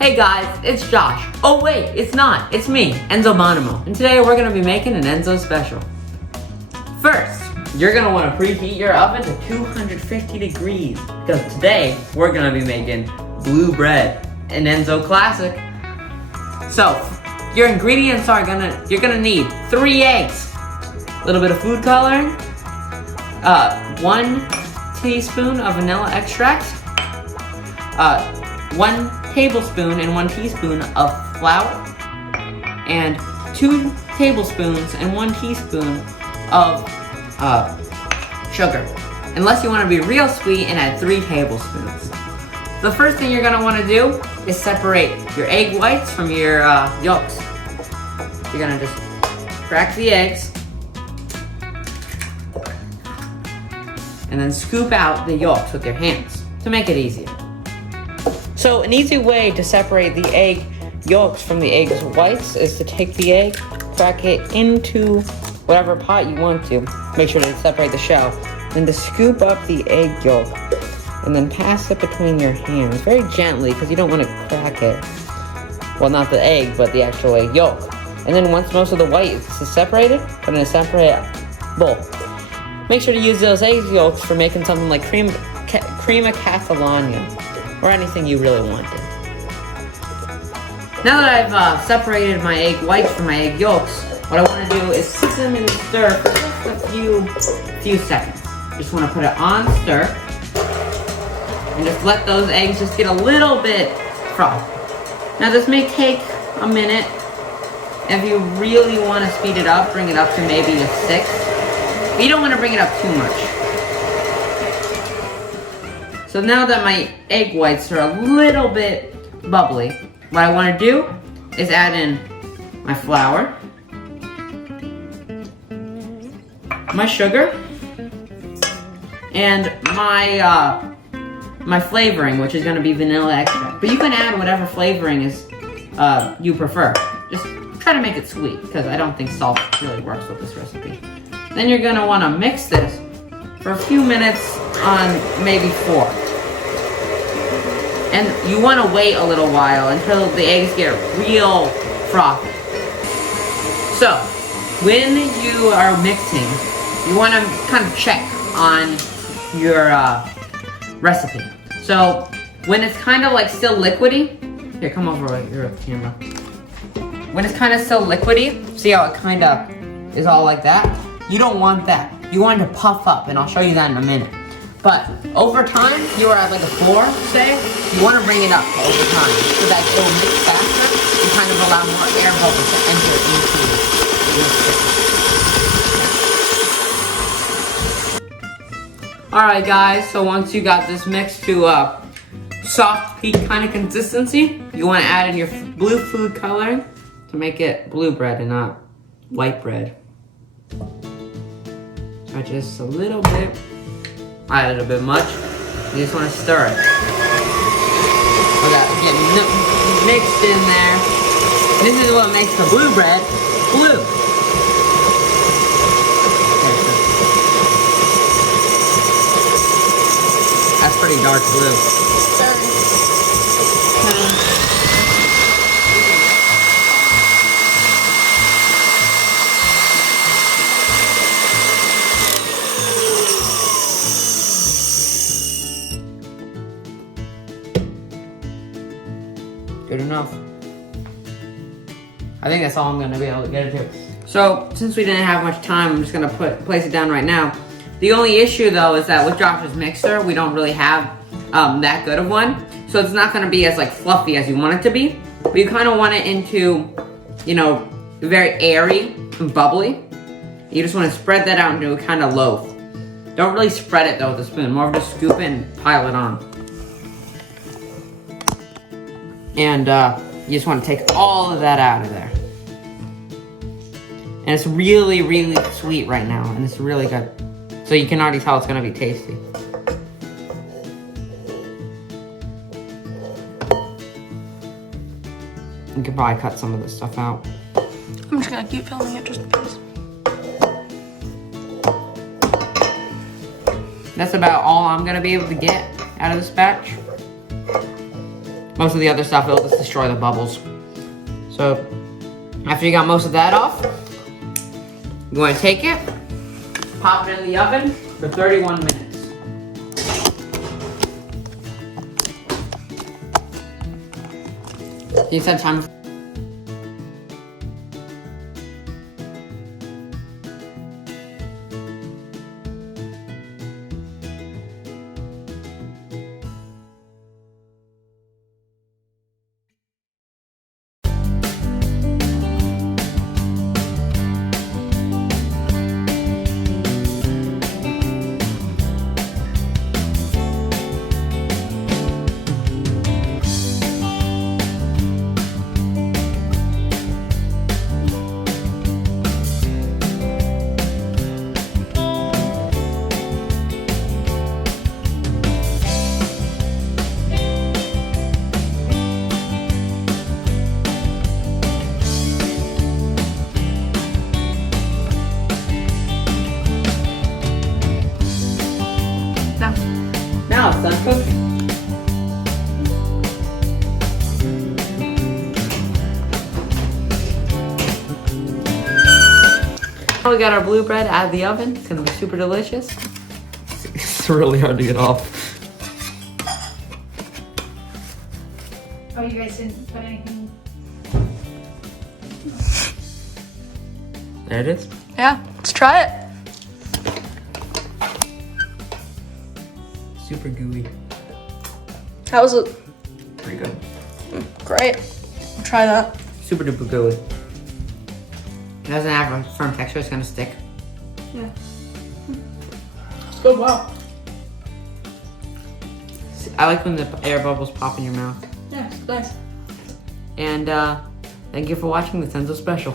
Hey guys, it's Josh. Oh wait, it's not. It's me, Enzo Bonimo. And today we're gonna be making an Enzo Special. First, you're gonna wanna preheat your oven to 250 degrees because today we're gonna be making blue bread, an Enzo classic. So, your ingredients are you're gonna need 3 eggs, a little bit of food coloring, 1 teaspoon of vanilla extract, 1 tablespoon and 1 teaspoon of flour, and 2 tablespoons and 1 teaspoon of sugar. Unless you want to be real sweet and add 3 tablespoons. The first thing you're going to want to do is separate your egg whites from your yolks. You're going to just crack the eggs and then scoop out the yolks with your hands to make it easier. So an easy way to separate the egg yolks from the egg whites is to take the egg, crack it into whatever pot you want to. Make sure to separate the shell. Then to scoop up the egg yolk and then pass it between your hands very gently because you don't want to crack it. Well, not the egg, but the actual egg yolk. And then once most of the white is separated, put in a separate bowl. Make sure to use those egg yolks for making something like crema Catalana, or anything you really wanted. Now that I've separated my egg whites from my egg yolks, what I want to do is sit them and stir for just a few seconds. Just want to put it on stir, and just let those eggs just get a little bit frothy. Now this may take a minute. If you really want to speed it up, bring it up to maybe a 6. But you don't want to bring it up too much. So now that my egg whites are a little bit bubbly, what I want to do is add in my flour, my sugar, and my flavoring, which is going to be vanilla extract. But you can add whatever flavoring is you prefer. Just try to make it sweet because I don't think salt really works with this recipe. Then you're going to want to mix this for a few minutes on maybe 4. And you want to wait a little while until the eggs get real frothy. So, when you are mixing, you want to kind of check on your recipe. So, when it's kind of like still liquidy, here, come over with your camera. When it's kind of still liquidy, see how it kind of is all like that? You don't want that. You want it to puff up, and I'll show you that in a minute. But over time, you are at like a 4, say, you want to bring it up over time so that it will mix faster and kind of allow more air bubbles to enter into the mixture. Alright guys, so once you got this mix to soft peak kind of consistency, you want to add in your blue food coloring to make it blue bread and not white bread. So just a little bit. I added a bit much. You just want to stir it. Okay, get mixed in there. This is what makes the blue bread blue. That's pretty dark blue. Good enough. I think that's all I'm gonna be able to get it to. So, since we didn't have much time, I'm just gonna place it down right now. The only issue though is that with Josh's mixer, we don't really have that good of one. So it's not gonna be as like fluffy as you want it to be. But you kinda want it into, you know, very airy and bubbly. You just wanna spread that out into a kind of loaf. Don't really spread it though with a spoon, more of just scoop it and pile it on. And you just want to take all of that out of there. And it's really, really sweet right now, and it's really good. So you can already tell it's gonna be tasty. You could probably cut some of this stuff out. I'm just gonna keep filming it just in case. That's about all I'm gonna be able to get out of this batch. most of the other stuff, it'll just destroy the bubbles. So after you got most of that off, you want to take it, pop it in the oven for 31 minutes. You said time. Now it's done cooking. Now we got our blue bread out of the oven. It's gonna be super delicious. It's really hard to get off. Oh, you guys didn't put anything. There it is. Yeah, let's try it. Super gooey. How was it? Pretty good. Great. I'll try that. Super duper gooey. It doesn't have a firm texture, it's gonna stick. Yeah. It's good. Wow. I like when the air bubbles pop in your mouth. Yeah, it's nice. And thank you for watching the Enzo Special.